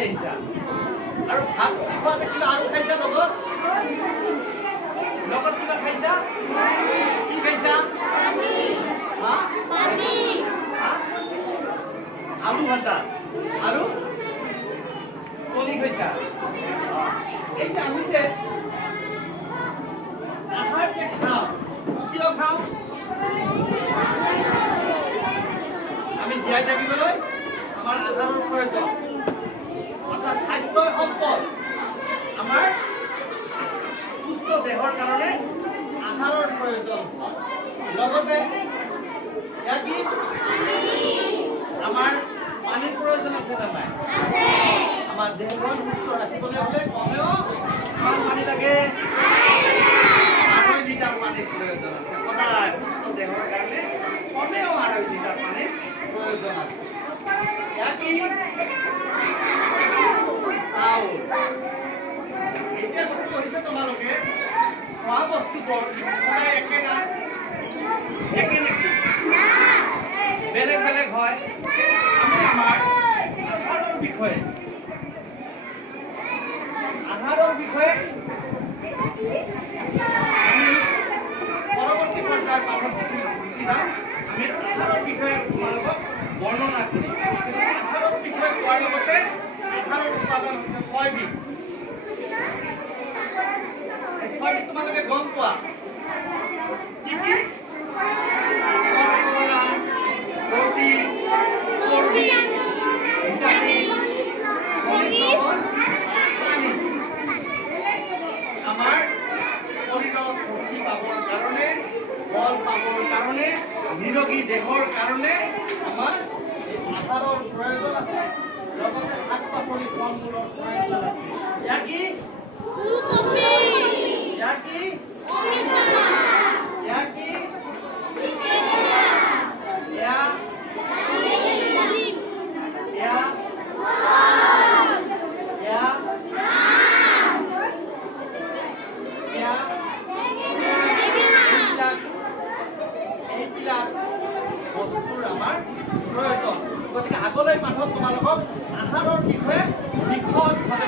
খাই আহিছা আৰু ভাত খোৱাতে কিবা আৰু খাইছা লগত লগত কিবা খাইছা কি খাইছা হা আলু ভাজা আৰু কণী খাইছা এই যে আমি যে আহাৰ যে খাওঁ কিয় খাওঁ আমি জীয়াই থাকিবলৈ আমাৰ আহাৰৰ প্ৰয়োজন অৰ্থাৎ স্বাস্থ্যৰ সম্পদ আমাৰ সুস্থ দেহৰ কাৰণে আহাৰৰ প্ৰয়োজন লগতে কি আমাৰ পানীৰ প্ৰয়োজন আছে নে নাই আমাৰ দেহখন সুস্থ ৰাখিবলৈ হ'লে কমেও কিমান পানী লাগে 2.5 লিটাৰ পানীৰ প্ৰয়োজন আছে সদায় সুস্থ দেহৰ কাৰণে কমেও 2.5 লিটাৰ পানীৰ প্ৰয়োজন আছে কি চাউল এতিয়া যদি কৈছে তোমালোকে খোৱা বস্তুবোৰ সদায় একে না একে নেকি বেলেগ বেলেগ হয় আমি আমাৰ আহাৰৰ বিষয়ে আমি পৰৱৰ্তী পৰ্যায়ৰ পাঠত গুচি যাম আমি আহাৰৰ বিষয়ে তোমালোকক বৰ্ণনা কৰিম আহাৰৰ বিষয়ে কোৱাৰ লগতে আহাৰৰ উৎপাদন হৈছে 6 বিধ এই 6 বিধ তোমালোকে গম পোৱা কি কি আমাৰ শৰীৰৰ শক্তি পাবৰ কাৰণে বল পাবৰ কাৰণে নিৰোগী দেহৰ কাৰণে আমাৰ আহাৰৰ প্ৰয়োজন আছে লগতে শাক পাচলি ফল মূলৰ প্ৰয়োজন আছে বস্তুৰ আমাৰ প্ৰয়োজন গতিকে আগলৈ পাঠত তোমালোকক আহাৰৰ বিষয়ে বিশদভাৱে